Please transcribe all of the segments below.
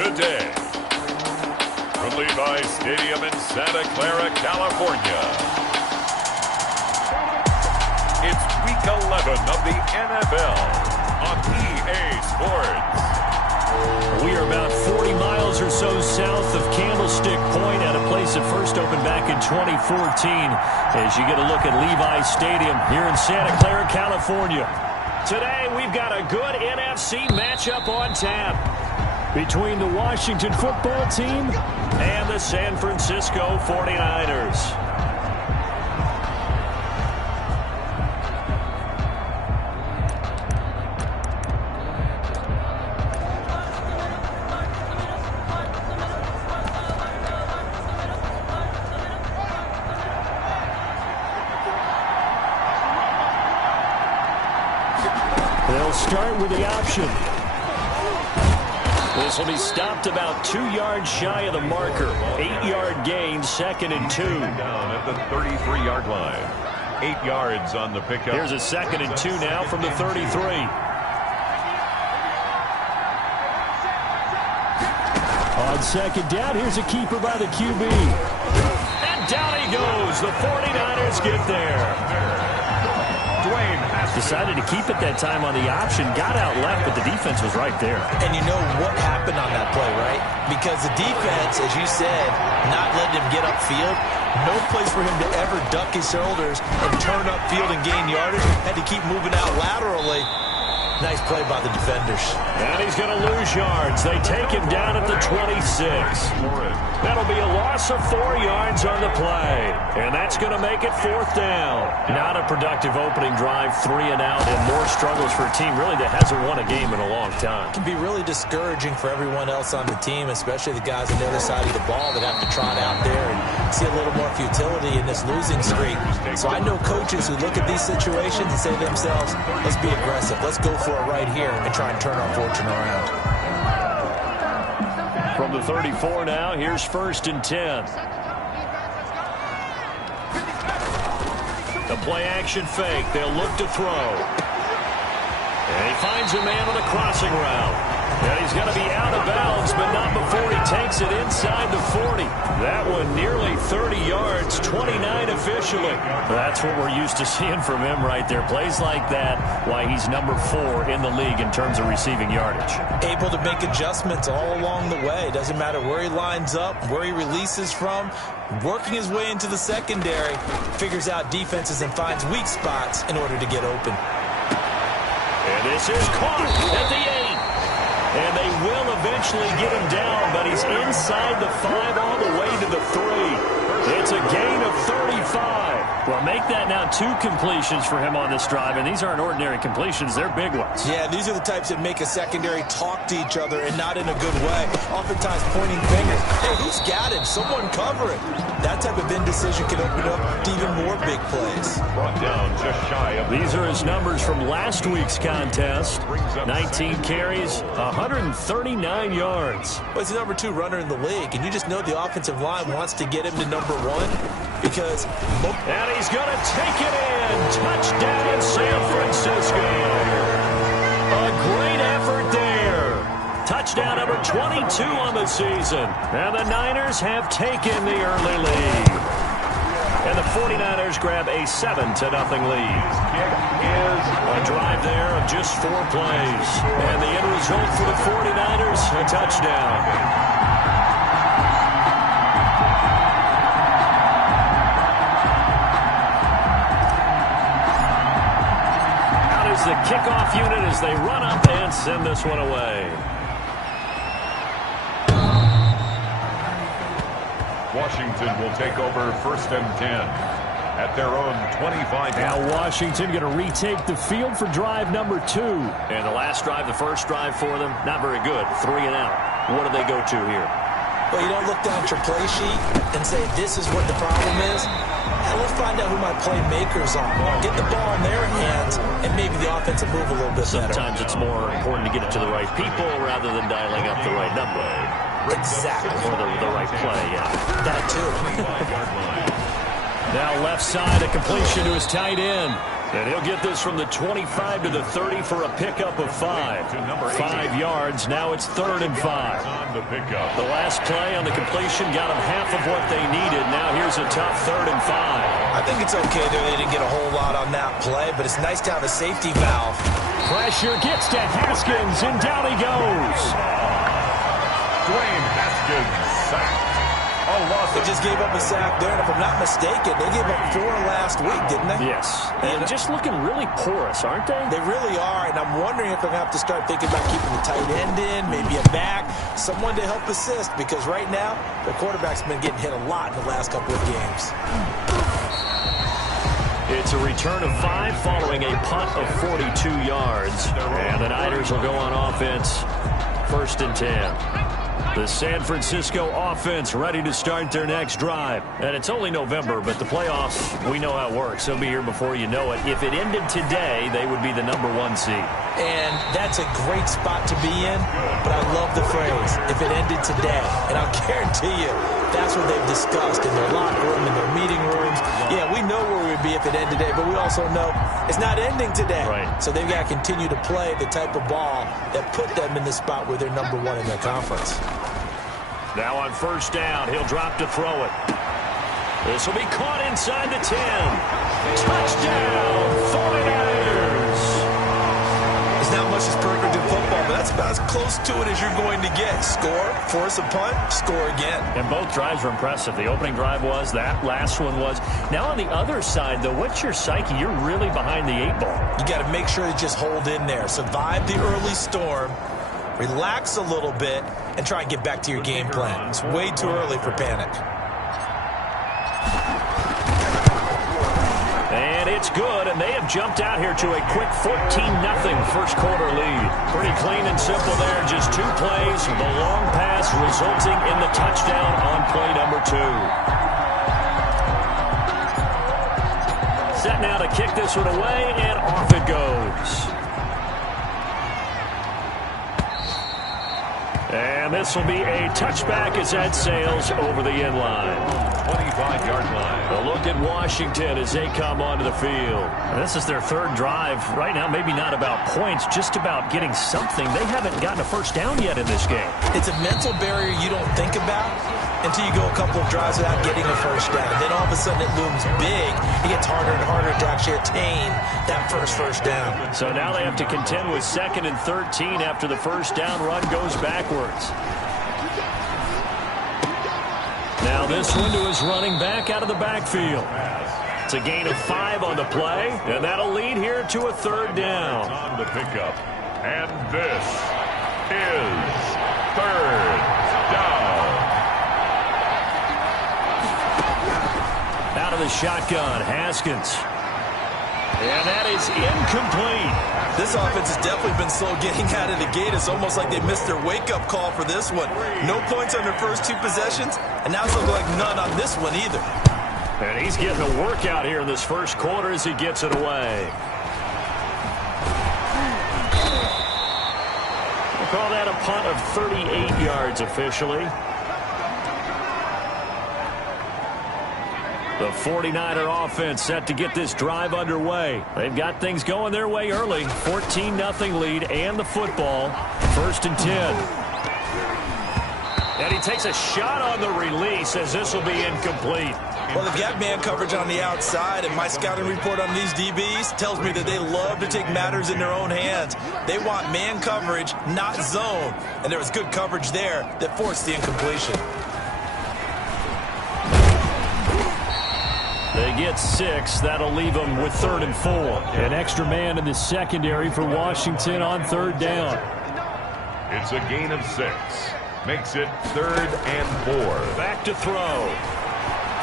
Good day. From Levi's Stadium in Santa Clara, California. It's Week 11 of the NFL on EA Sports. We are about 40 miles or so south of Candlestick Point at a place that first opened back in 2014 as you get a look at Levi's Stadium here in Santa Clara, California. Today we've got a good NFC matchup on tap between the Washington football team and the San Francisco 49ers. They'll start with the option. This will be stopped about 2 yards shy of the marker. 8-yard gain, 2nd and 2. Down at the 33-yard line. 8 yards on the pickup. Here's a 2nd and 2 now from the 33. On 2nd down, here's a keeper by the QB. And down he goes. The 49ers get there. Decided to keep it that time on the option. Got out left, but the defense was right there. And you know what happened on that play, right? Because the defense, as you said, not letting him get upfield. No place for him to ever duck his shoulders and turn upfield and gain yardage. Had to keep moving out laterally. Nice play by the defenders. And he's going to lose yards. They take him down at the 26. That'll be a loss of 4 yards on the play. And that's going to make it 4th down. Not a productive opening drive, 3 and out, and more struggles for a team really that hasn't won a game in a long time. It can be really discouraging for everyone else on the team, especially the guys on the other side of the ball that have to trot out there and see a little more futility in this losing streak. So I know coaches who look at these situations and say to themselves, let's be aggressive. Let's go for it right here and try and turn our fortune around. From the 34 now, here's 1st and 10. The play action fake. They'll look to throw. And he finds a man on a crossing route. And he's going to be out of bounds, but not before he takes it inside the 40. That one nearly 30 yards, 29 officially. That's what we're used to seeing from him right there. Plays like that, why he's number 4 in the league in terms of receiving yardage. Able to make adjustments all along the way. Doesn't matter where he lines up, where he releases from. Working his way into the secondary, figures out defenses and finds weak spots in order to get open. And this is caught at the 8. And they will eventually get him down, but he's inside the 5 all the way to the 3. It's a gain of 35. Well, make that now 2 completions for him on this drive, and these aren't ordinary completions. They're big ones. Yeah, these are the types that make a secondary talk to each other and not in a good way. Oftentimes pointing fingers. Hey, who's got him? Someone cover it. That type of indecision can open up to even more big plays. Brought down just shy of. These are his numbers from last week's contest. 19 carries, 139 yards. Well, he's the number 2 runner in the league, and you just know the offensive line wants to get him to number 1 because... And he's going to take it in. Touchdown, San Francisco. A great effort there. Touchdown number 22 on the season. And the Niners have taken the early lead. And the 49ers grab a 7-0 lead. A drive there of just 4 plays. And the end result for the 49ers, a touchdown. The kickoff unit as they run up and send this one away. Washington will take over 1st and 10 at their own 25. Now Washington going to retake the field for drive number 2. And the last drive, the first drive for them, not very good. 3 and out. What do they go to here? Well, you don't look down at your play sheet and say this is what the problem is. Let's find out who my playmakers are. Get the ball in their hands, and maybe the offense will move a little bit better. Sometimes it's more important to get it to the right people rather than dialing up the right number. Exactly. Or the right play, yeah. That too. Now left side, a completion to his tight end. And he'll get this from the 25 to the 30 for a pickup of 5. 5 yards. Now it's 3rd and 5. The last play on the completion got them half of what they needed. Now here's a tough 3rd and 5. I think it's okay that they didn't get a whole lot on that play, but it's nice to have a safety valve. Pressure gets to Haskins, and down he goes. Dwayne Haskins sacked. They just gave up a sack there, and if I'm not mistaken, they gave up 4 last week, didn't they? Yes, and just looking really porous, aren't they? They really are, and I'm wondering if they're going to have to start thinking about keeping the tight end in, maybe a back, someone to help assist, because right now, their quarterback's been getting hit a lot in the last couple of games. It's a return of 5 following a punt of 42 yards, and the Niners will go on offense, 1st and 10. The San Francisco offense ready to start their next drive. And it's only November, but the playoffs, we know how it works. They'll be here before you know it. If it ended today, they would be the #1 seed. And that's a great spot to be in, but I love the phrase, if it ended today. And I'll guarantee you, that's what they've discussed in their locker room, in their meeting rooms. Yeah, we know where we'd be if it ended today, but we also know it's not ending today. Right. So they've got to continue to play the type of ball that put them in the spot where they're #1 in their conference. Now on 1st down, he'll drop to throw it. This will be caught inside the 10. Touchdown, 49ers. There's not much that's perfect in football, but that's about as close to it as you're going to get. Score, force a punt, score again. And both drives were impressive. The opening drive was, that last one was. Now on the other side, though, what's your psyche? You're really behind the 8 ball. You got to make sure to just hold in there. Survive the early storm. Relax a little bit and try and get back to your game plan. It's way too early for panic. And it's good, and they have jumped out here to a quick 14-0 first quarter lead. Pretty clean and simple there. Just 2 plays. The long pass resulting in the touchdown on play number 2. Set now to kick this one away, and off it goes. And this will be a touchback as that sails over the end line. 25-yard line. A look at Washington as they come onto the field. And this is their 3rd drive. Right now, maybe not about points, just about getting something. They haven't gotten a 1st down yet in this game. It's a mental barrier you don't think about until you go a couple of drives without getting a 1st down. Then all of a sudden it looms big. It gets harder and harder to actually attain that first down. So now they have to contend with 2nd and 13 after the 1st down run goes backwards. Now this one to his running back out of the backfield. It's a gain of 5 on the play, and that'll lead here to a 3rd down. On the pickup. And this is 3rd down. Out of the shotgun, Haskins. And that is incomplete. This offense has definitely been slow getting out of the gate. It's almost like they missed their wake-up call for this one. No points on their first 2 possessions, and now it's looking like none on this one either. And he's getting a workout here in this first quarter as he gets it away. We'll call that a punt of 38 yards officially. The 49er offense set to get this drive underway. They've got things going their way early. 14-0 lead and the football. 1st and 10. And he takes a shot on the release as this will be incomplete. Well, they've got man coverage on the outside, and my scouting report on these DBs tells me that they love to take matters in their own hands. They want man coverage, not zone. And there was good coverage there that forced the incompletion. They get 6. That'll leave them with 3rd and 4. An extra man in the secondary for Washington on 3rd down. It's a gain of 6. Makes it 3rd and 4. Back to throw.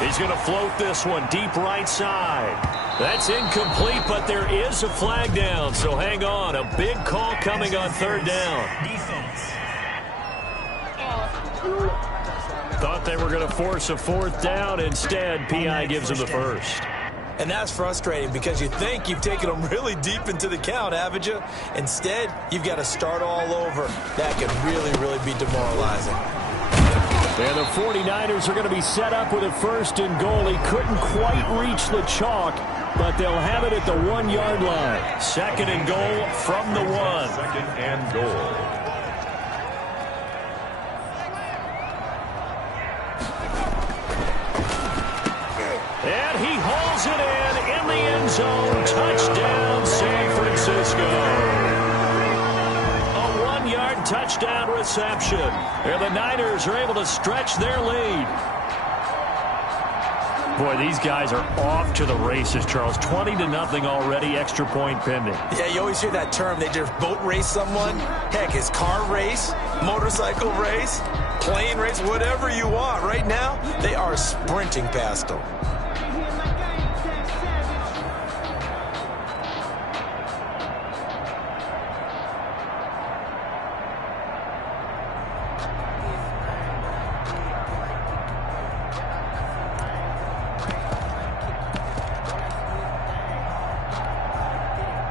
He's going to float this one deep right side. That's incomplete, but there is a flag down, so hang on. A big call coming on 3rd down. Thought they were going to force a 4th down. Instead, P.I. gives them the 1st. And that's frustrating because you think you've taken them really deep into the count, haven't you? Instead, you've got to start all over. That could really, really be demoralizing. And the 49ers are going to be set up with a 1st and goal. He couldn't quite reach the chalk. but they'll have it at the 1-yard line. Second and goal from the 1. Second and goal. And he hauls it in the end zone. Touchdown, San Francisco. A 1-yard touchdown reception. And the Niners are able to stretch their lead. Boy, these guys are off to the races, Charles. 20-0 already, extra point pending. Yeah, you always hear that term. They just boat race someone. Heck, his car race, motorcycle race, plane race, whatever you want. Right now, they are sprinting past them.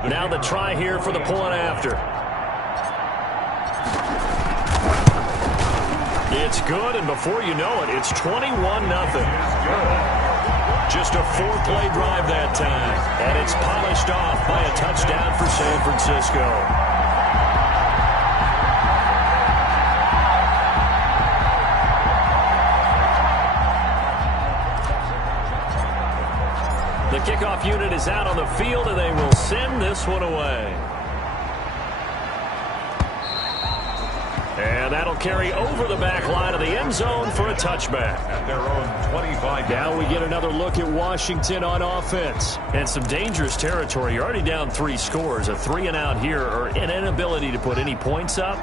Now the try here for the point after. It's good, and before you know it, it's 21-0. Just a 4-play drive that time, and it's polished off by a touchdown for San Francisco. The kickoff unit is out on the field, and they will send this one away. And that'll carry over the back line of the end zone for a touchback. At their own 25. Now we get another look at Washington on offense. And some dangerous territory. You're already down 3 scores. A 3-and-out here, or an inability to put any points up.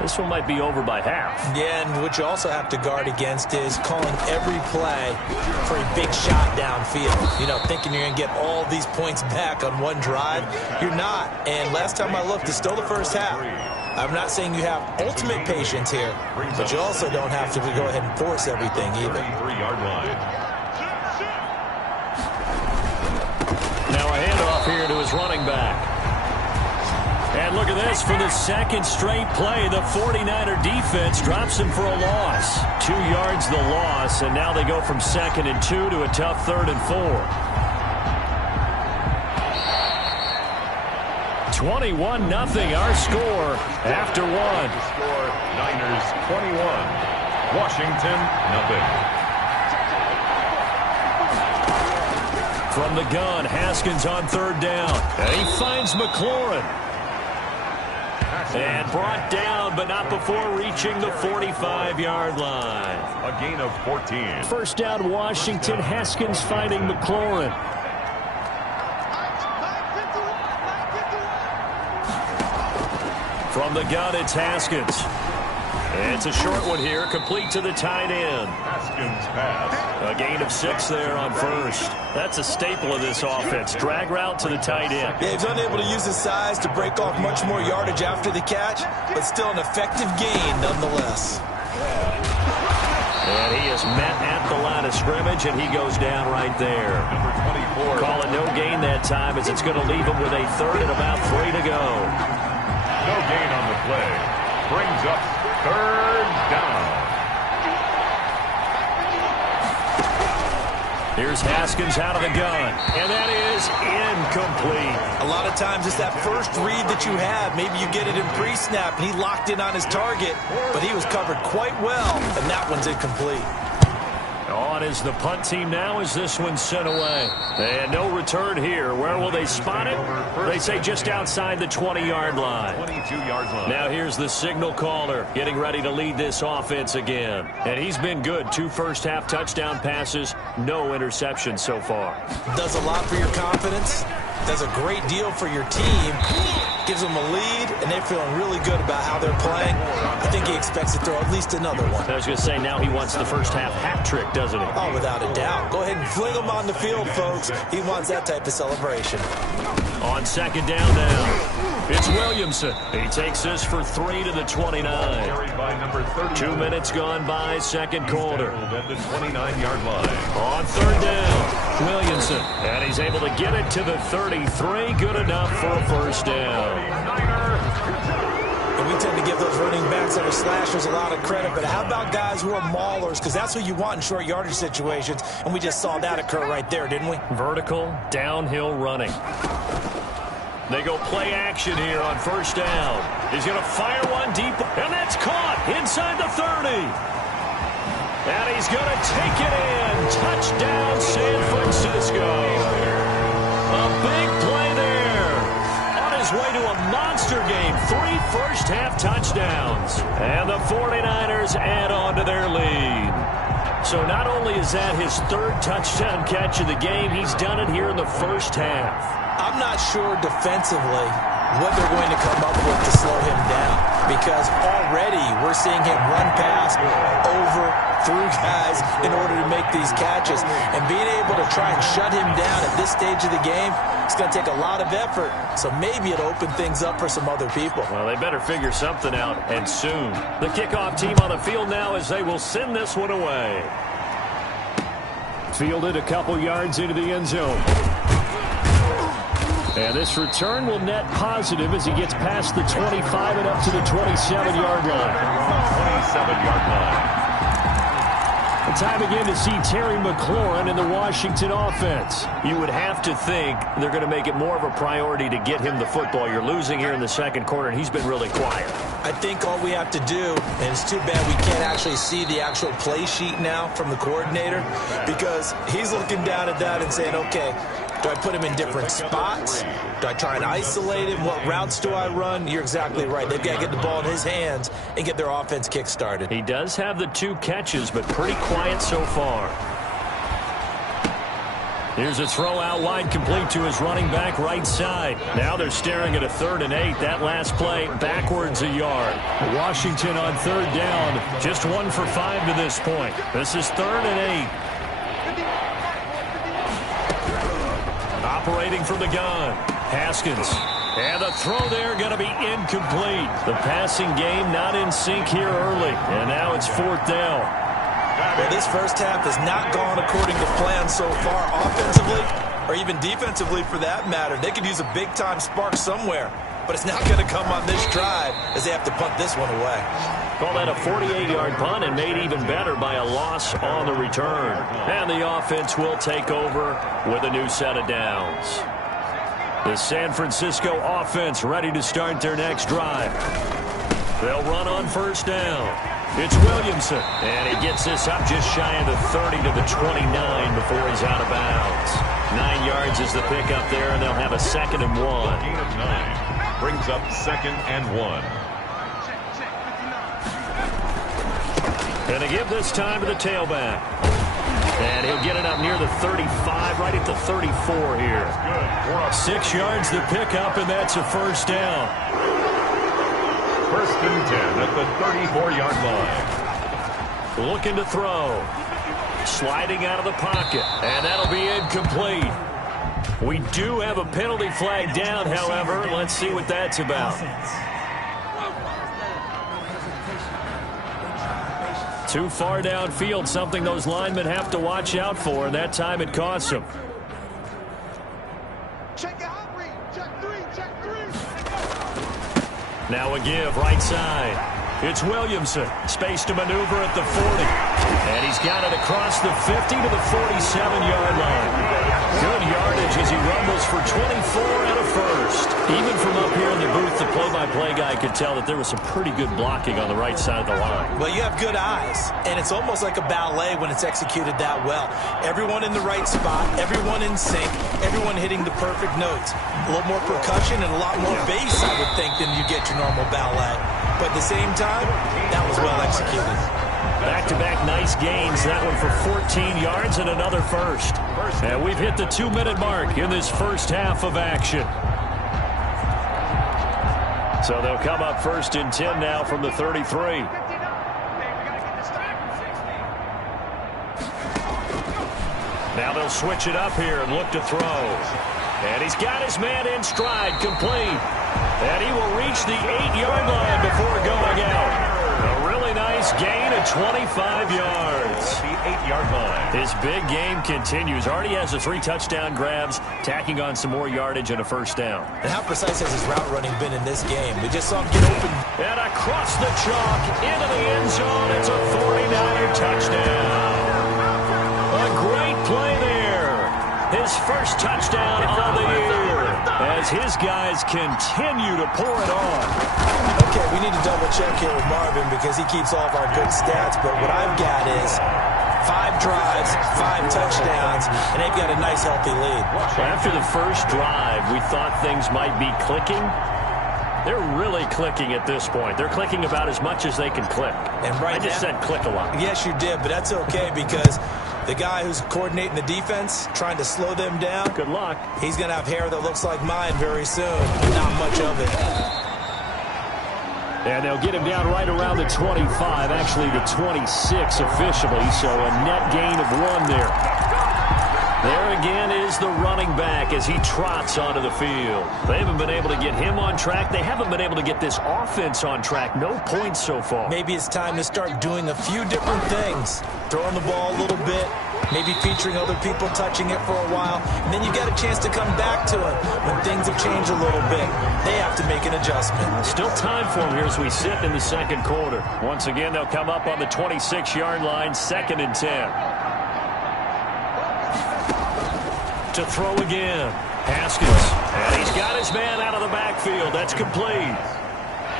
This one might be over by half. Yeah, and what you also have to guard against is calling every play for a big shot downfield. You know, thinking you're going to get all these points back on one drive. You're not. And last time I looked, it's still the first half. I'm not saying you have ultimate patience here, but you also don't have to go ahead and force everything either. 33-yard line. Now a handoff here to his running back. And look at this, for the second straight play, the 49er defense drops him for a loss. 2 yards the loss, and now they go from 2nd and 2 to a tough 3rd and 4. 21-0 our score after 1. Score Niners 21, Washington 0. From the gun, Haskins on 3rd down. And he finds McLaurin. And brought down, but not before reaching the 45-yard line. A gain of 14. First down, Washington. Haskins finding McLaurin. From the gun, it's Haskins. It's a short one here, complete to the tight end. Haskins pass. A gain of 6 there on first. That's a staple of this offense. Drag route to the tight end. Yeah, he's unable to use his size to break off much more yardage after the catch, but still an effective gain nonetheless. And he is met at the line of scrimmage, and he goes down right there. Number 24. Call it no gain that time, as it's going to leave him with a 3rd and about 3 to go. No gain on the play. Brings up 3rd down. Here's Haskins out of the gun, and that is incomplete. A lot of times it's that first read that you have. Maybe you get it in pre-snap, and he locked in on his target, but he was covered quite well, and that one's incomplete. On is the punt team now as this one's sent away. And no return here. Where will they spot it? They say just outside the 20-yard line. 22-yard line. Now here's the signal caller getting ready to lead this offense again. And he's been good. 2 first-half touchdown passes, no interceptions so far. Does a lot for your confidence. Does a great deal for your team. Gives them a lead, and they're feeling really good about how they're playing. I think he expects to throw at least another one. I was going to say, now he wants the first-half hat trick, doesn't he? Oh, without a doubt. Go ahead and fling him on the field, folks. He wants that type of celebration. On 2nd down now, it's Williamson. He takes this for 3 to the 29. Carried by number 30. 2 minutes gone by, 2nd quarter. At the 29-yard line. On 3rd down, Williamson. And he's able to get it to the 33. Good enough for a first down. And we we tend to give those running backs that are slashers a lot of credit, but how about guys who are maulers? Because that's who you want in short yardage situations, and we just saw that occur right there, didn't we? Vertical, downhill running. They go play action here on first down. He's going to fire one deep, and that's caught inside the 30. And he's going to take it in. Touchdown, San Francisco. A big play there. On his way to a monster game. 3 first-half touchdowns. And the 49ers add on to their lead. So not only is that his 3rd touchdown catch of the game, he's done it here in the first half. I'm not sure defensively what they're going to come up with to slow him down, because already we're seeing him run past, over, through guys in order to make these catches. And being able to try and shut him down at this stage of the game, it's going to take a lot of effort. So maybe it'll open things up for some other people. Well, they better figure something out, and soon. The kickoff team on the field now as they will send this one away. Fielded a couple yards into the end zone. And this return will net positive as he gets past the 25 and up to the 27-yard line. 27-yard line. Time again to see Terry McLaurin in the Washington offense. You would have to think they're going to make it more of a priority to get him the football. You're losing here in the second quarter, and he's been really quiet. I think all we have to do, and it's too bad we can't actually see the actual play sheet now from the coordinator, because he's looking down at that and saying, okay, do I put him in different spots? Do I try and isolate him? What routes do I run? You're exactly right. They've got to get the ball in his hands and get their offense kick-started. He does have the 2 catches, but pretty quiet so far. Here's a throw out wide, complete to his running back right side. Now they're staring at a 3rd and 8. That last play backwards a yard. Washington on 3rd down, just 1 for 5 to this point. This is 3rd and 8. Operating from the gun, Haskins. And the throw there going to be incomplete. The passing game not in sync here early. And now it's 4th down. Well, this first half has not gone according to plan so far, offensively or even defensively for that matter. They could use a big-time spark somewhere, but it's not going to come on this drive as they have to punt this one away. Call that a 48-yard punt, and made even better by a loss on the return. And the offense will take over with a new set of downs. The San Francisco offense ready to start their next drive. They'll run on first down. It's Williamson, and he gets this up just shy of the 30 to the 29 before he's out of bounds. 9 yards is the pickup there, and they'll have a 2nd and 1. Gain of 9 brings up 2nd and 1. And to give this time to the tailback. And he'll get it up near the 35, right at the 34 here. 6 yards the pickup, and that's a first down. 1st and 10 at the 34-yard line. Looking to throw. Sliding out of the pocket, and that'll be incomplete. We do have a penalty flag down, however. Let's see what that's about. Too far downfield, something those linemen have to watch out for, and that time it costs them. Now a give, right side. It's Williamson. Space to maneuver at the 40. And he's got it across the 50 to the 47-yard line. Good yardage as he rumbles for 24 and a first. Even from up here in the booth, the play-by-play guy could tell that there was some pretty good blocking on the right side of the line. Well, you have good eyes, and it's almost like a ballet when it's executed that well. Everyone in the right spot, everyone in sync, everyone hitting the perfect notes. A little more percussion and a lot more bass, I would think, than you get your normal ballet. But at the same time, that was well executed. Back-to-back nice gains. That one for 14 yards and another first. And we've hit the 2-minute mark in this first half of action. So they'll come up 1st and 10 now from the 33. Now they'll switch it up here and look to throw. And he's got his man in stride, complete. And he will reach the 8-yard line before going out. A really nice gain, a 25 yards. The 8-yard line. His big game continues. Already has the 3 touchdown grabs, tacking on some more yardage and a first down. And how precise has his route running been in this game? We just saw him get open. And across the chalk, into the end zone. It's a 49er touchdown. A great play there. His first touchdown of the year as his guys continue to pour it on. Okay, we need to double check here with Marvin because he keeps all of our good stats, but what I've got is 5 drives, 5 touchdowns, and they've got a nice healthy lead. After the first drive, we thought things might be clicking. They're really clicking at this point. They're clicking about as much as they can click. And right I just said click a lot. Yes, you did, but that's okay because the guy who's coordinating the defense, trying to slow them down, good luck. He's going to have hair that looks like mine very soon. Not much of it. And they'll get him down right around the 25, actually the 26 officially, so a net gain of 1 there. There again is the running back as he trots onto the field. They haven't been able to get him on track. They haven't been able to get this offense on track. No points so far. Maybe it's time to start doing a few different things. Throwing the ball a little bit, maybe featuring other people touching it for a while, and then you get a chance to come back to it when things have changed a little bit. They have to make an adjustment. Still time for him here as we sit in the second quarter. Once again, they'll come up on the 26-yard line, 2nd and 10. To throw again. Haskins. And he's got his man out of the backfield. That's complete.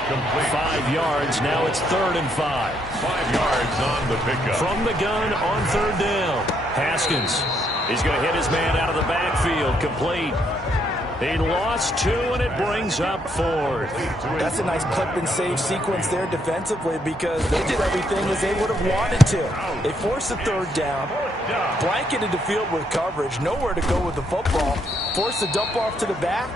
5 yards. Now it's 3rd and 5. 5 yards on the pickup. From the gun on 3rd down. Haskins. He's going to hit his man out of the backfield. Complete. He lost 2, and it brings up 4th. That's a nice clip and save sequence there defensively because they did everything as they would have wanted to. They forced the 3rd down, blanketed the field with coverage, nowhere to go with the football, forced the dump off to the back,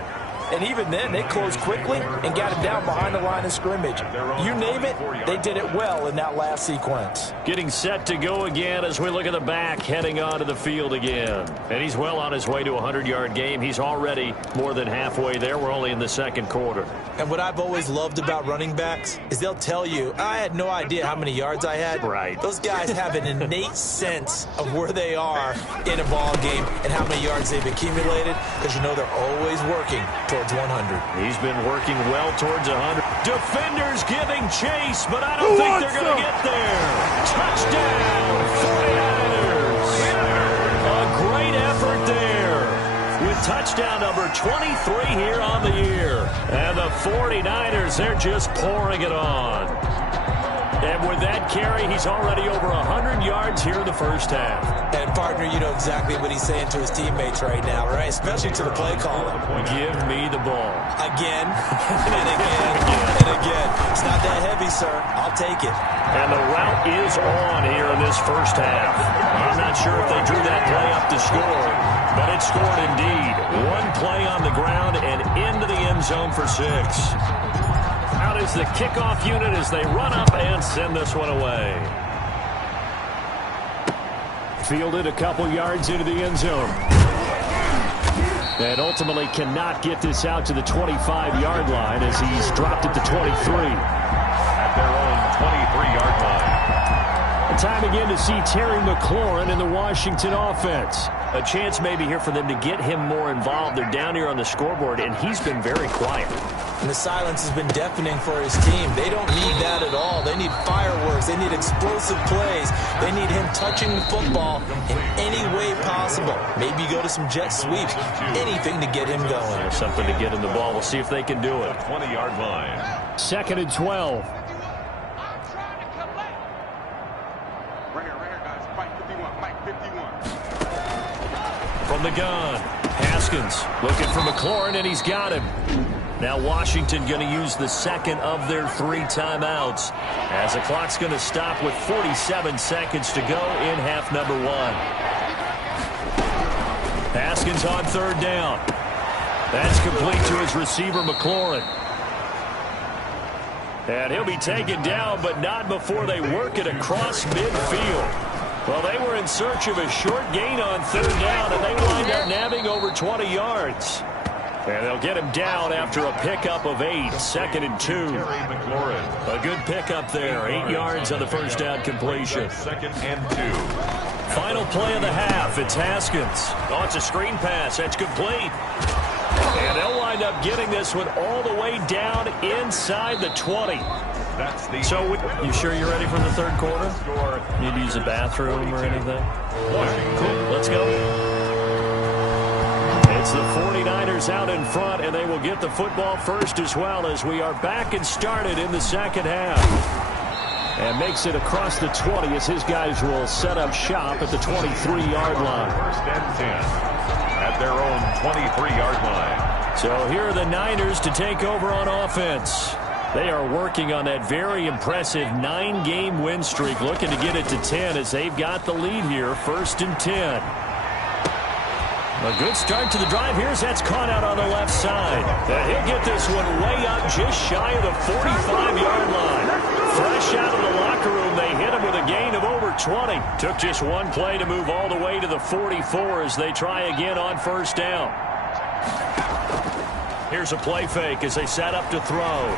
and even then they closed quickly and got him down behind the line of scrimmage. You name it, they did it well in that last sequence. Getting set to go again as we look at the back heading onto the field again. And he's well on his way to a 100-yard game. He's already more than halfway there. We're only in the second quarter. And what I've always loved about running backs is they'll tell you, I had no idea how many yards I had. Right. Those guys have an innate sense of where they are in a ball game and how many yards they've accumulated because you know they're always working towards 100. He's been working well towards 100. Defenders giving chase, but I don't think they're going to get there. Touchdown, 49ers. A great effort there with touchdown number 23 here on the year. And the 49ers, they're just pouring it on. And with that carry, he's already over 100 yards here in the first half. And, partner, you know exactly what he's saying to his teammates right now, right? Especially to the play caller. Give me the ball. Again, and again, and again. It's not that heavy, sir. I'll take it. And the route is on here in this first half. I'm not sure if they drew that play up to score, but it scored indeed. 1 play on the ground and into the end zone for 6. Out is the kickoff unit as they run up and send this one away. Fielded a couple yards into the end zone. And ultimately cannot get this out to the 25-yard line as he's dropped it to 23. At their own 23-yard line. And time again to see Terry McLaurin in the Washington offense. A chance maybe here for them to get him more involved. They're down here on the scoreboard, and he's been very quiet. And the silence has been deafening for his team. They don't need that at all. They need fireworks. They need explosive plays. They need him touching the football in any way possible. Maybe go to some jet sweeps. Anything to get him going. There's something to get in the ball. We'll see if they can do it. 20-yard line. 2nd and 12. Right here, guys. Mike 51. Mike 51. From the gun, Haskins looking for McLaurin, and he's got him. Now Washington going to use the 2nd of their 3 timeouts as the clock's going to stop with 47 seconds to go in half number 1. Haskins on 3rd down. That's complete to his receiver, McLaurin. And he'll be taken down, but not before they work it across midfield. Well, they were in search of a short gain on 3rd down, and they wind up nabbing over 20 yards. And they'll get him down after a pickup of 8, 2nd and 2. A good pickup there, 8 yards on the first down completion. 2nd and 2. Final play of the half, it's Haskins. Oh, it's a screen pass, that's complete. And they'll wind up getting this one all the way down inside the 20. So, you sure you're ready for the third quarter? Need to use a bathroom or anything? Cool, let's go. It's the 49ers out in front, and they will get the football first as well as we are back and started in the second half. And makes it across the 20 as his guys will set up shop at the 23-yard line. 1st and 10 at their own 23-yard line. So here are the Niners to take over on offense. They are working on that very impressive 9-game win streak, looking to get it to 10 as they've got the lead here, 1st and 10. A good start to the drive. That's caught out on the left side. And he'll get this one way up just shy of the 45-yard line. Fresh out of the locker room, they hit him with a gain of over 20. Took just one play to move all the way to the 44 as they try again on 1st down. Here's a play fake as they set up to throw.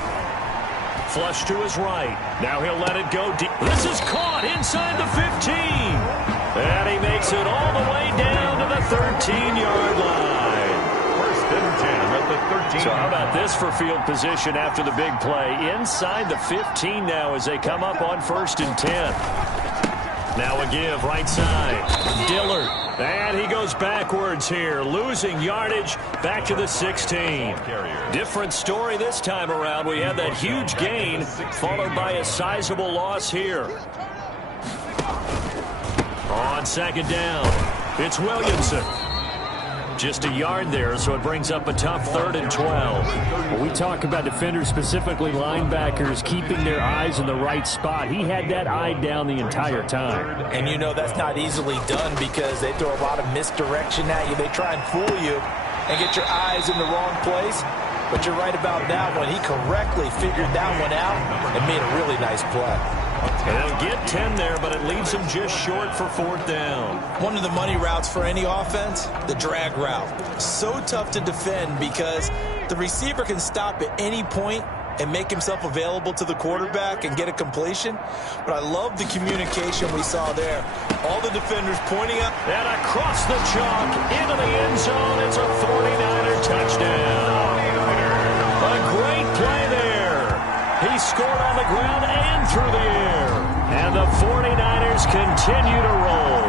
Flush to his right. Now he'll let it go deep. This is caught inside the 15. And he makes it all the way down to the 13-yard line. 1st and 10 at the 13. So how about this for field position after the big play? Inside the 15 now as they come up on 1st and 10. Now a give right side. Dillard. And he goes backwards here, losing yardage back to the 16. Different story this time around. We had that huge gain followed by a sizable loss here. On 2nd down, it's Williamson. Just a yard there, so it brings up a tough 3rd and 12. When we talk about defenders, specifically linebackers, keeping their eyes in the right spot, he had that eye down the entire time. And you know that's not easily done because they throw a lot of misdirection at you. They try and fool you and get your eyes in the wrong place. But you're right about that one. He correctly figured that one out and made a really nice play. And they'll get 10 there, but it leaves them just short for 4th down. One of the money routes for any offense, the drag route. So tough to defend because the receiver can stop at any point and make himself available to the quarterback and get a completion. But I love the communication we saw there. All the defenders pointing up. And across the chalk into the end zone. It's a 49er touchdown. A great play there. He scored on the ground and through the air. And the 49ers continue to roll.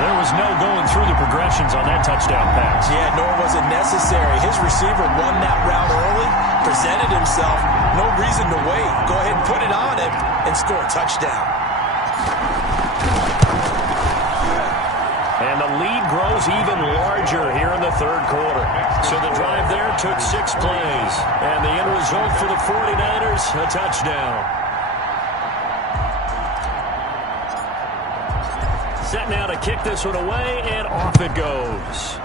There was no going through the progressions on that touchdown pass. Yeah, nor was it necessary. His receiver won that route early, presented himself. No reason to wait. Go ahead and put it on him and score a touchdown. And the lead grows even larger here in the 3rd quarter. So the drive there took 6 plays. And the end result for the 49ers, a touchdown. Set now to kick this one away, and off it goes.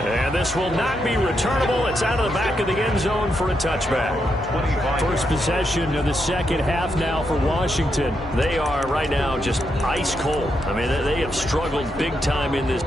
And this will not be returnable. It's out of the back of the end zone for a touchback. First possession of the second half now for Washington. They are right now just ice cold. I mean, they have struggled big time in this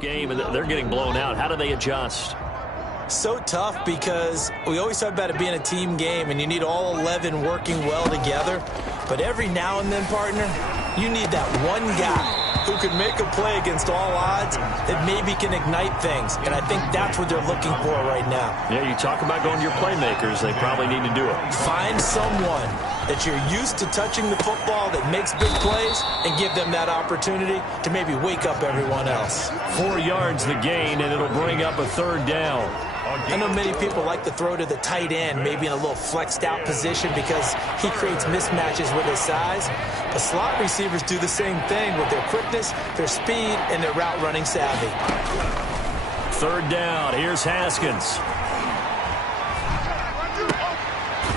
Game, and they're getting blown out. How do they adjust? So tough because we always talk about it being a team game, and you need all 11 working well together. But every now and then, partner, you need that one guy who can make a play against all odds that maybe can ignite things. And I think that's what they're looking for right now. Yeah, you talk about going to your playmakers. They probably need to do it. Find someone that you're used to touching the football that makes big plays and give them that opportunity to maybe wake up everyone else. 4 yards the gain, and it'll bring up a 3rd down. I know many people like to throw to the tight end, maybe in a little flexed out position because he creates mismatches with his size. The slot receivers do the same thing with their quickness, their speed, and their route running savvy. 3rd down. Here's Haskins.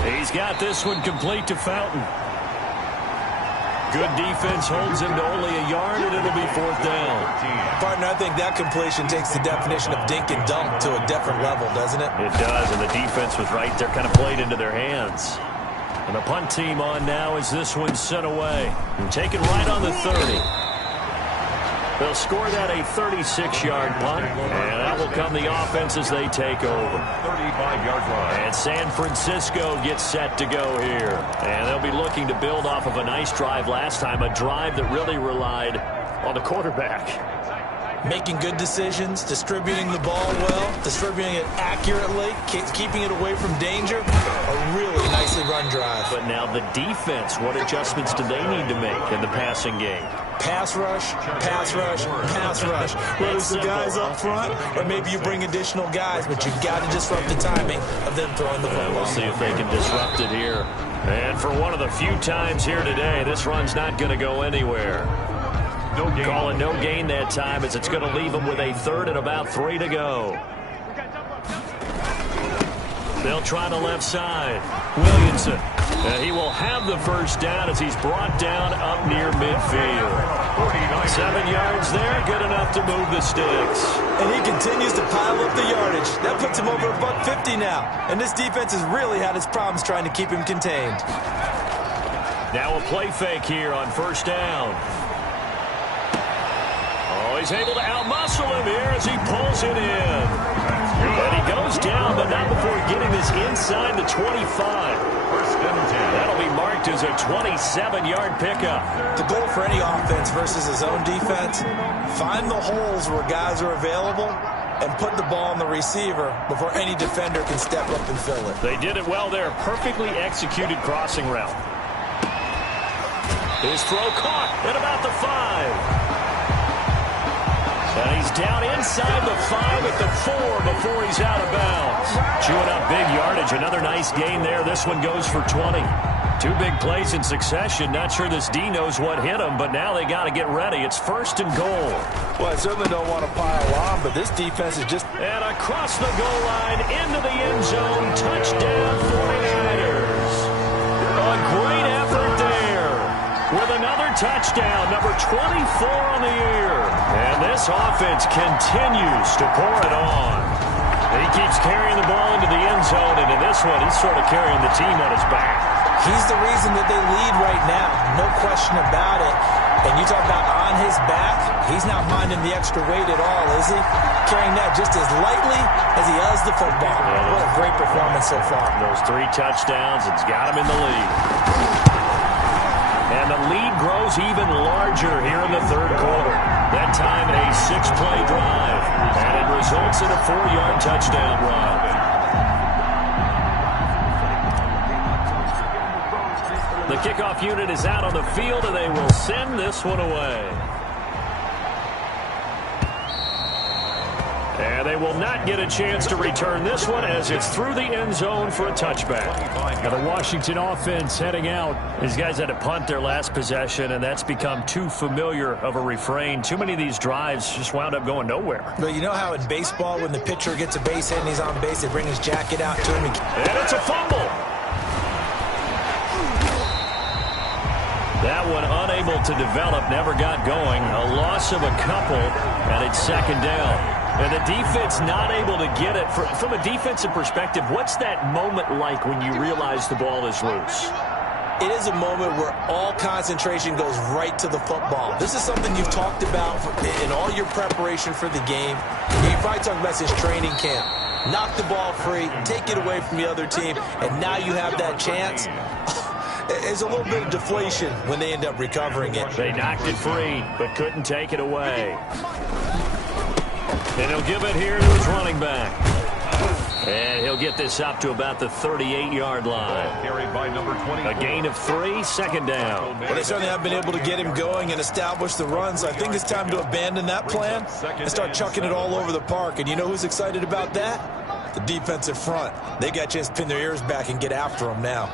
He's got this one complete to Fountain. Good defense holds him to only a yard, and it'll be 4th down. Partner, I think that completion takes the definition of dink and dunk to a different level, doesn't it? It does, and the defense was right there, kind of played into their hands. And the punt team on now as this one's sent away. And taken right on the 30. They'll score that a 36-yard punt, and that will come the offense as they take over. 35-yard line. And San Francisco gets set to go here. And they'll be looking to build off of a nice drive last time, a drive that really relied on the quarterback. Making good decisions, distributing the ball well, distributing it accurately, keeping it away from danger. A really nicely run drive. But now the defense, what adjustments do they need to make in the passing game? Pass rush, pass rush, pass rush. Whether it's the guys up front or maybe you bring additional guys, but you've got to disrupt the timing of them throwing the football. We'll see if they can disrupt it here. And for one of the few times here today, this run's not going to go anywhere. No gain. Calling no gain that time as it's going to leave them with a 3rd and about 3 to go. They'll try the left side. Williamson. He will have the 1st down as he's brought down up near midfield. 7 yards there, good enough to move the sticks. And he continues to pile up the yardage. That puts him over $150 now. And this defense has really had its problems trying to keep him contained. Now a play fake here on 1st down. Oh, he's able to outmuscle him here as he pulls it in. And he goes down, but not before getting this inside the 25. That'll be marked as a 27-yard pickup. The goal for any offense versus his own defense, find the holes where guys are available and put the ball on the receiver before any defender can step up and fill it. They did it well there. Perfectly executed crossing route. His throw caught at about the 5. And he's down inside the 5 at the 4 before he's out of bounds. Chewing up big yardage. Another nice gain there. This one goes for 20. 2 big plays in succession. Not sure this D knows what hit him, but now they got to get ready. It's 1st and goal. Well, I certainly don't want to pile on, but this defense is just... And across the goal line, into the end zone. Touchdown, 49ers. A great effort there. With another touchdown, number 24 on the year. And this offense continues to pour it on. He keeps carrying the ball into the end zone, and in this one, he's sort of carrying the team on his back. He's the reason that they lead right now, no question about it. And you talk about on his back, he's not minding the extra weight at all, is he? Carrying that just as lightly as he does the football. What a great performance so far. Those 3 touchdowns, it's got him in the lead. And the lead grows even larger here in the 3rd quarter. That time a 6-play drive. And it results in a 4-yard touchdown run. The kickoff unit is out on the field, and they will send this one away. And they will not get a chance to return this one as it's through the end zone for a touchback. Now the Washington offense heading out. These guys had to punt their last possession, and that's become too familiar of a refrain. Too many of these drives just wound up going nowhere. But you know how in baseball, when the pitcher gets a base hit and he's on base, they bring his jacket out to him. And it's a fumble. That one unable to develop, never got going. A loss of a couple, and it's 2nd down. And the defense not able to get it. From a defensive perspective, what's that moment like when you realize the ball is loose? it is a moment where all concentration goes right to the football. This is something you've talked about in all your preparation for the game. You probably talked about since training camp. Knock the ball free, take it away from the other team, and now you have that chance. There's a little bit of deflation when they end up recovering it. They knocked it free, but couldn't take it away. And he'll give it here to his running back. And he'll get this up to about the 38-yard line. Carried by number 20. A gain of 3, second down. Well, they certainly have been able to get him going and establish the run, so I think it's time to abandon that plan and start chucking it all over the park. And you know who's excited about that? The defensive front. They got a chance to pin their ears back and get after him now.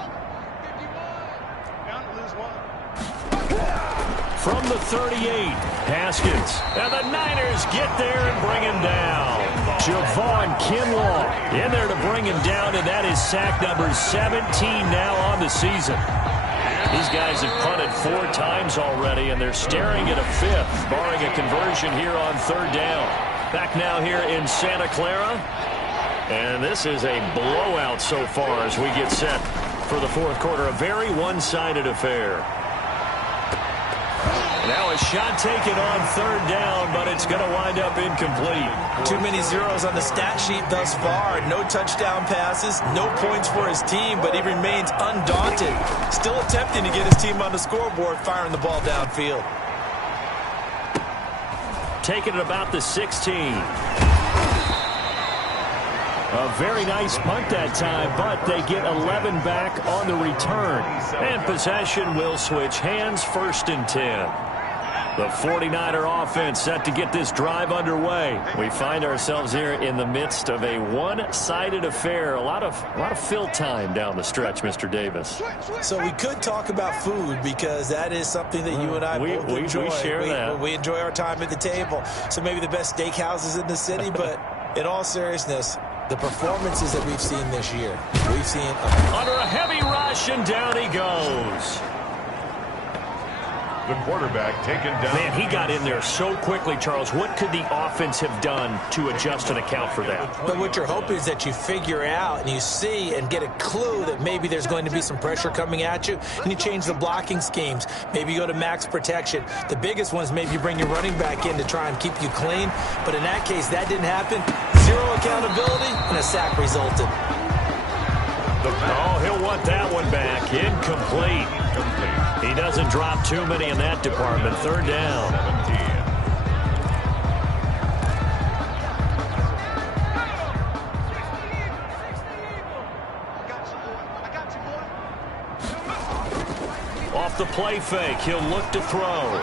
From the 38, Haskins. And the Niners get there and bring him down. Javon Kinlaw in there to bring him down, and that is sack number 17 now on the season. These guys have punted 4 times already, and they're staring at a 5th, barring a conversion here on 3rd down. Back now here in Santa Clara. And this is a blowout so far as we get set for the 4th quarter. A very one-sided affair. Now a shot taken on 3rd down, but it's going to wind up incomplete. Too many zeros on the stat sheet thus far. No touchdown passes, no points for his team, but he remains undaunted. Still attempting to get his team on the scoreboard, firing the ball downfield. Taking it about the 16. A very nice punt that time, but they get 11 back on the return. And possession will switch hands, 1st and 10. The 49er offense set to get this drive underway. We find ourselves here in the midst of a one-sided affair. A lot of fill time down the stretch, Mr. Davis. So we could talk about food because that is something that you and I both enjoy. We share that. We enjoy our time at the table. So maybe the best steakhouses in the city, but in all seriousness, the performances that we've seen this year, we've seen under a heavy rush, and down he goes. The quarterback taken down. Man, he got in there so quickly, Charles. What could the offense have done to adjust and account for that? But what you're hoping is that you figure out and you see and get a clue that maybe there's going to be some pressure coming at you, and you change the blocking schemes. Maybe you go to max protection. The biggest one is maybe you bring your running back in to try and keep you clean. But in that case, that didn't happen. 0 accountability, and a sack resulted. Oh, he'll want that one back. Incomplete. He doesn't drop too many in that department. 3rd down. 17. Off the play fake, he'll look to throw.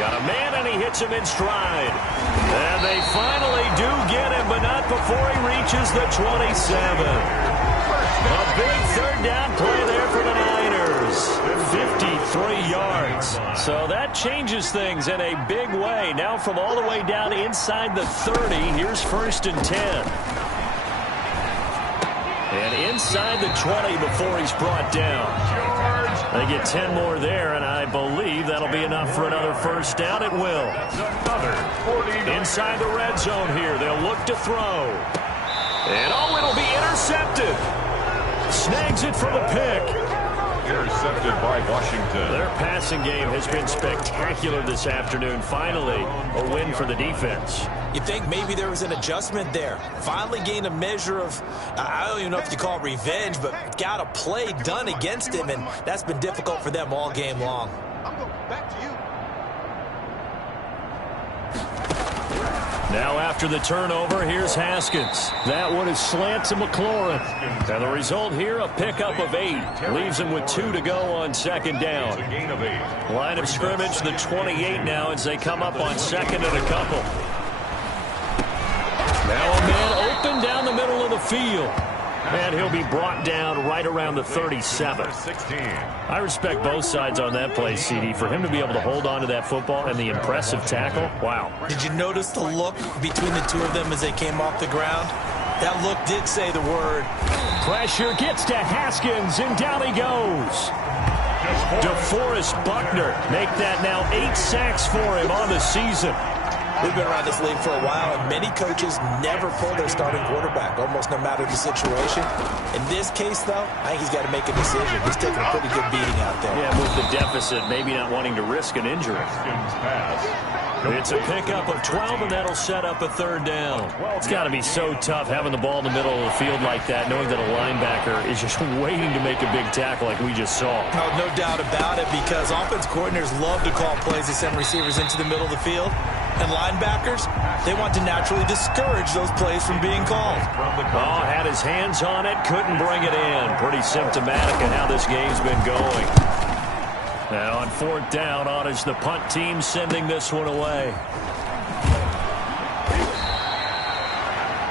Got a man, and he hits him in stride. And they finally do get him, but not before he reaches the 27. A big 3rd down play there for the Niners. 53 yards. So that changes things in a big way. Now from all the way down inside the 30, here's 1st and 10. And inside the 20 before he's brought down. They get 10 more there, and I believe that'll be enough for another 1st down. It will. Inside the red zone here, they'll look to throw. And oh, it'll be intercepted. Snags it for the pick. Intercepted by Washington. Their passing game has been spectacular this afternoon. Finally, a win for the defense. You think maybe there was an adjustment there. Finally gained a measure of, I don't even know if you call it revenge, but got a play done against him, and that's been difficult for them all game long. I'm going back to you. Now after the turnover, here's Haskins. That one is slant to McLaurin. And the result here, a pickup of 8. Leaves him with 2 to go on 2nd down. Line of scrimmage, the 28 now as they come up on 2nd and a couple. Now a man open down the middle of the field. And he'll be brought down right around the 37. I respect both sides on that play, CD. For him to be able to hold on to that football and the impressive tackle, wow. Did you notice the look between the two of them as they came off the ground? That look did say the word. Pressure gets to Haskins, and down he goes. DeForest Buckner make that now 8 sacks for him on the season. We've been around this league for a while, and many coaches never pull their starting quarterback, almost no matter the situation. In this case, though, I think he's got to make a decision. He's taking a pretty good beating out there. Yeah, with the deficit, maybe not wanting to risk an injury. It's a pickup of 12, and that'll set up a third down. It's got to be so tough having the ball in the middle of the field like that, knowing that a linebacker is just waiting to make a big tackle like we just saw. No doubt about it, because offense coordinators love to call plays that send receivers into the middle of the field. And linebackers, they want to naturally discourage those plays from being called. Oh, had his hands on it, couldn't bring it in. Pretty symptomatic of how this game's been going. Now on fourth down, on is the punt team sending this one away.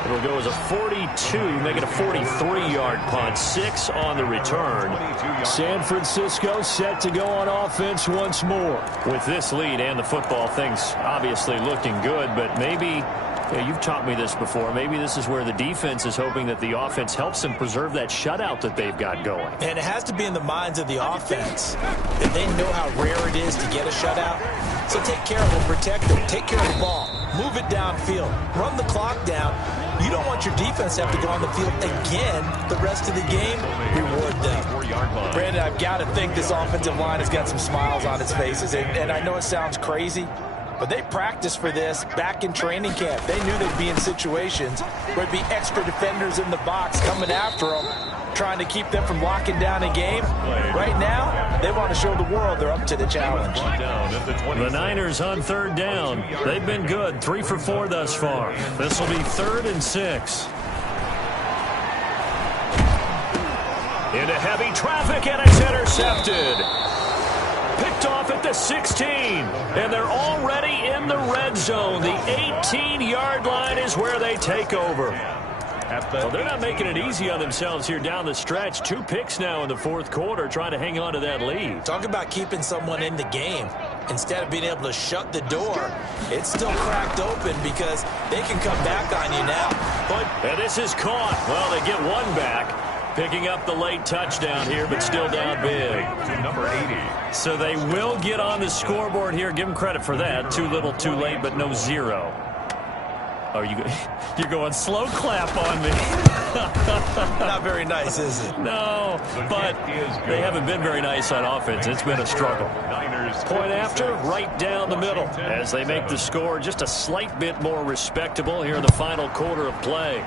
It'll go as a 42, make it a 43-yard punt. 6 on the return. San Francisco set to go on offense once more. With this lead and the football, things obviously looking good, but maybe, you've taught me this before, maybe this is where the defense is hoping that the offense helps them preserve that shutout that they've got going. And it has to be in the minds of the offense that they know how rare it is to get a shutout. So take care of them, protect them, take care of the ball, move it downfield, run the clock down. You don't want your defense to have to go on the field again the rest of the game. Reward them. Brandon, I've got to think this offensive line has got some smiles on its faces. And I know it sounds crazy, but they practiced for this back in training camp. They knew they'd be in situations where there'd be extra defenders in the box coming after them, trying to keep them from locking down a game. Right now, they want to show the world they're up to the challenge. The Niners on third down. They've been good, 3 for 4 thus far. This will be 3rd and 6. Into heavy traffic, and it's intercepted. Picked off at the 16, and they're already in the red zone. The 18-yard line is where they take over. Well, they're not making it easy on themselves here down the stretch. 2 picks now in the fourth quarter, trying to hang on to that lead. Talk about keeping someone in the game. Instead of being able to shut the door, it's still cracked open because they can come back on you now. And this is caught. Well, they get one back, picking up the late touchdown here, but still down big. To number 80. So they will get on the scoreboard here. Give them credit for that. Too little, too late, but no 0. Oh, you're going slow clap on me. Not very nice, is it? No, but they haven't been very nice on offense. It's been a struggle. Point after, right down the middle, as they make the score just a slight bit more respectable here in the final quarter of play.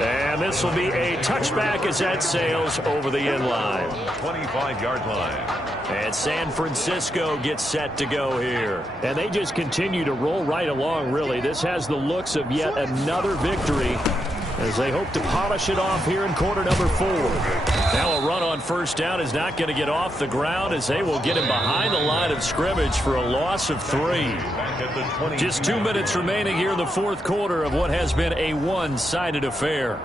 And this will be a touchback as that sails over the end line. 25-yard line. And San Francisco gets set to go here. And they just continue to roll right along, really. This has the looks of yet another victory as they hope to polish it off here in quarter number 4. Now a run on first down is not going to get off the ground as they will get him behind the line of scrimmage for a loss of 3. Just 2 minutes remaining here in the fourth quarter of what has been a one-sided affair.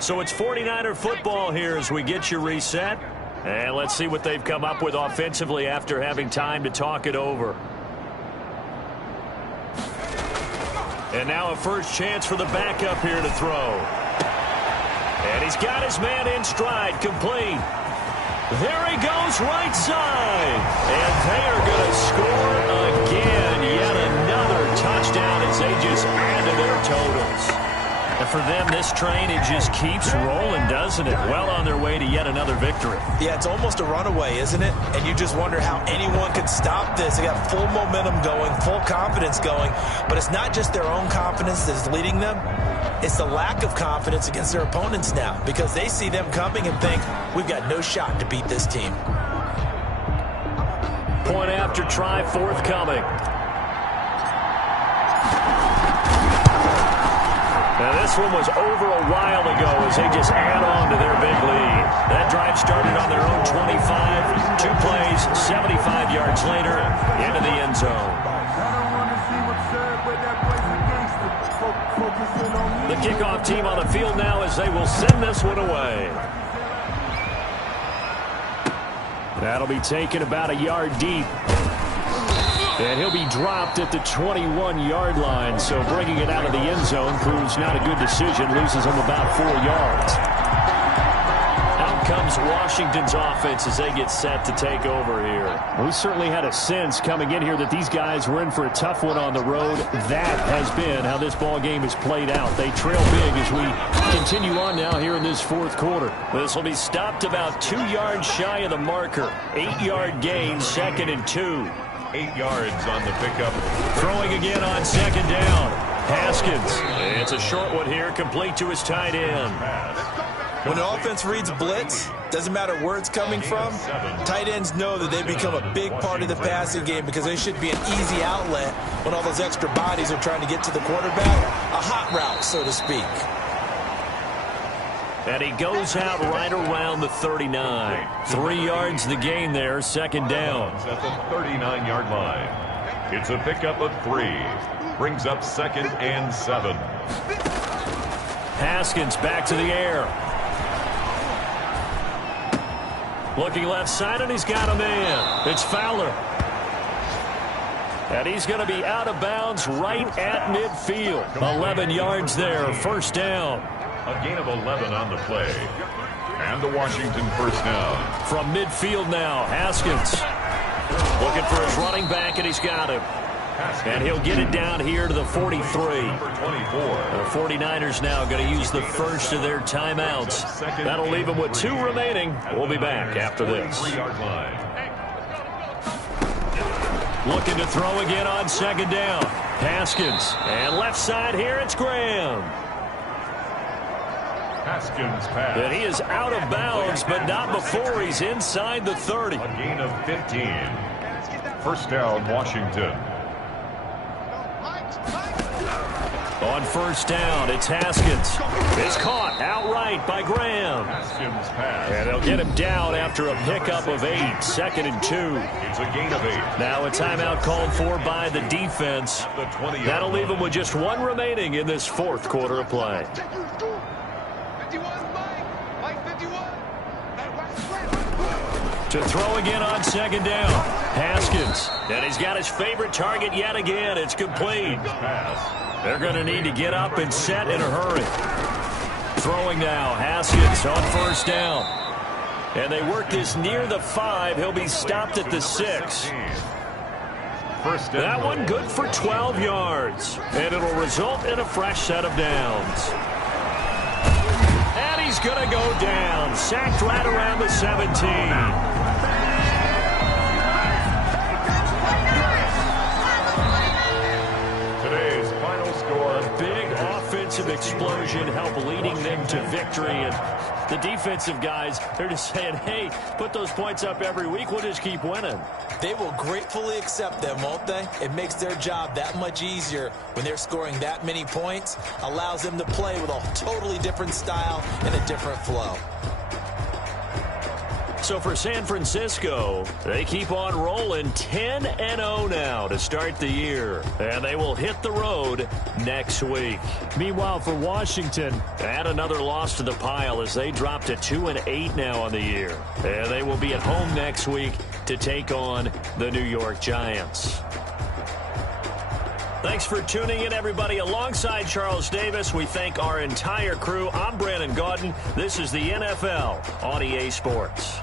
So it's 49er football here as we get you reset. And let's see what they've come up with offensively after having time to talk it over. And now a first chance for the backup here to throw. And he's got his man in stride, complete. There he goes, right side. And they are going to score again. Yet another touchdown as they just add to their totals. And for them, this train, it just keeps rolling, doesn't it? Well on their way to yet another victory. Yeah, it's almost a runaway, isn't it? And you just wonder how anyone could stop this. They got full momentum going, full confidence going. But it's not just their own confidence that's leading them. It's the lack of confidence against their opponents now because they see them coming and think, we've got no shot to beat this team. Point after try forthcoming. This one was over a while ago as they just add on to their big lead. That drive started on their own 25. 2 plays, 75 yards later, into the end zone. The kickoff team on the field now as they will send this one away. That'll be taken about a yard deep. And he'll be dropped at the 21-yard line. So bringing it out of the end zone proves not a good decision. Loses him about 4 yards. Out comes Washington's offense as they get set to take over here. We certainly had a sense coming in here that these guys were in for a tough one on the road. That has been how this ball game has played out. They trail big as we continue on now here in this fourth quarter. This will be stopped about 2 yards shy of the marker. 8-yard gain, 2nd and 2. 8 yards on the pickup. Throwing again on 2nd down. Haskins. It's a short one here, complete to his tight end. When the offense reads blitz, doesn't matter where it's coming from, tight ends know that they become a big part of the passing game because they should be an easy outlet when all those extra bodies are trying to get to the quarterback. A hot route, so to speak. And he goes out right around the 39. 3 yards the gain there, 2nd down. At the 39-yard line. It's a pickup of 3. Brings up 2nd and 7. Haskins back to the air. Looking left side, and he's got a man. It's Fowler. And he's going to be out of bounds right at midfield. 11 yards there, 1st down. A gain of 11 on the play. And the Washington 1st down. From midfield now, Haskins. Looking for his running back, and he's got him. And he'll get it down here to the 43. The 49ers now going to use the first of their timeouts. That'll leave them with 2 remaining. We'll be back after this. Looking to throw again on 2nd down. Haskins. And left side here, it's Graham. Haskins pass. And he is out of bounds, but not before he's inside the 30. A gain of 15. 1st down, Washington. On 1st down, it's Haskins. It's caught outright by Graham. Haskins pass. And they'll get him down after a pickup of 8. 2nd and 2. It's a gain of 8. Now a timeout called for by the defense. That'll leave him with just 1 remaining in this 4th quarter of play. To throw again on 2nd down. Haskins. And he's got his favorite target yet again. It's complete. They're going to need to get up and set in a hurry. Throwing now. Haskins on 1st down. And they work this near the 5. He'll be stopped at the 6. That one good for 12 yards. And it'll result in a fresh set of downs. And he's going to go down. Sacked right around the 17. Offensive explosion help leading them to victory, and the defensive guys, they're just saying, hey, put those points up every week, we'll just keep winning. They will gratefully accept them, won't they? It makes their job that much easier when they're scoring that many points, allows them to play with a totally different style and a different flow. So for San Francisco, they keep on rolling 10-0 now to start the year. And they will hit the road next week. Meanwhile, for Washington, add another loss to the pile as they drop to 2-8 now on the year. And they will be at home next week to take on the New York Giants. Thanks for tuning in, everybody. Alongside Charles Davis, we thank our entire crew. I'm Brandon Gaudin. This is the NFL on EA Sports.